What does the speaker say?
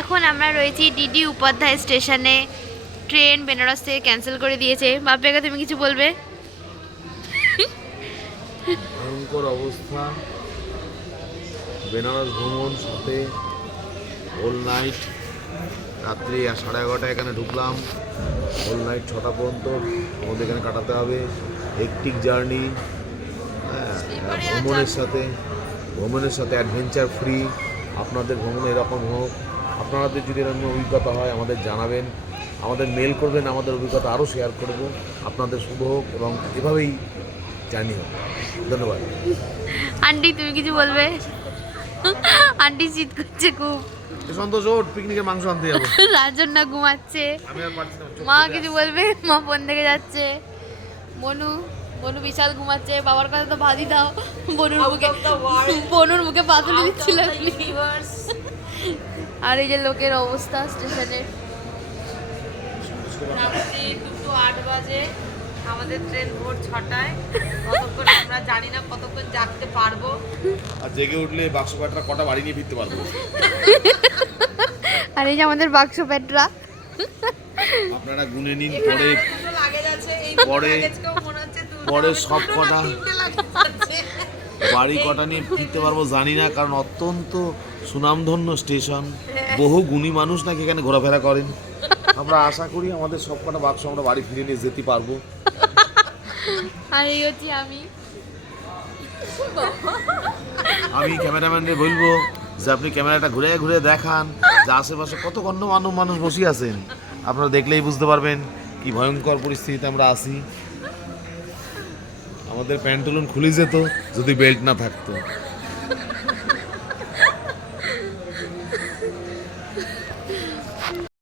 এখন আমরা রয়েছি ডিডি উপাধ্যায় স্টেশনে। ট্রেন বেনারস থেকে ক্যান্সেল করে দিয়েছে। বাপ্পিকা, তুমি কিছু বলবে? ভয়ঙ্কর অবস্থা। বেনারস ভ্রমণ, সাথে হোল নাইট, রাত্রি 11:30 এখানে ঢুকলাম। হোল নাইট 6টা পর্যন্ত আমাদের এখানে কাটাতে হবে। হেকটিক জার্নি, ভ্রমণের সাথে অ্যাডভেঞ্চার ফ্রি। আপনাদের ভ্রমণ এরকম হোক। আপনাদের যদি এরকম অভিজ্ঞতা হয় আমাদের জানাবেন, আমাদের মেল করবেন, আমাদের অভিজ্ঞতা আরও শেয়ার করব। আপনাদের শুভ হোক এবং এভাবেই জার্নি হোক। ধন্যবাদ। আন্টি, তুমি কিছু বলবে? আন্টি শীত করছে খুব। সন্তোষ ওঠ, পিকনিকের মাংস আনতে যাবো। রাজন না ঘুমাচ্ছে। আমি আর পারছি না। মা কিছু বলবে? মা ফোন দেখে যাচ্ছে। বনু বিশাল ঘুমাচ্ছে। বাবার কথা তো ভাবি দাও। বনুর মুখে পাতুলে দিচ্ছিল। আর এই যে লোকের অবস্থা স্টেশনের। রাত্রি 2:08 বাজে, আমাদের ট্রেন ভোর 6টায়। কতক্ষণ আমরা জানি না কতক্ষণ জাগতে পারবো। আর জেগে উঠলে বাক্স পাটরা কটা বাড়ি নিয়ে ফিরতে পারবো। আর এই যে আমাদের বাক্স পেটরা। আপনারা গুনে নিন। দুটো লাগেজ আছে, এই পরে লাগেজকেও মনে হচ্ছে পরে সব কটা তিনটে লাগেজ আছে। বাড়ি কটা নিয়ে ফিরতে পারবো জানি না, কারণ অত্যন্ত সুনামধন্য স্টেশন। বহু গুণী মানুষ নাকি এখানে ঘোরাফেরা করেন। আমরা আশা করি আমাদের সব কটা বাক্স আমরা বাড়ি ফিরে নিয়ে যেতে পারবো। আর এই হচ্ছে আমি। আমি ক্যামেরাম্যানকে বলবো যে আপনি ক্যামেরাটা ঘুরে ঘুরে দেখান যে আশেপাশে কত গণ্যমান্য মানুষ বসে আছেন। আপনারা দেখলেই বুঝতে পারবেন কি ভয়ঙ্কর পরিস্থিতিতে আমরা আছি। আমাদের প্যান্টুলুন খুলে যেত যদি বেল্ট না থাকতো।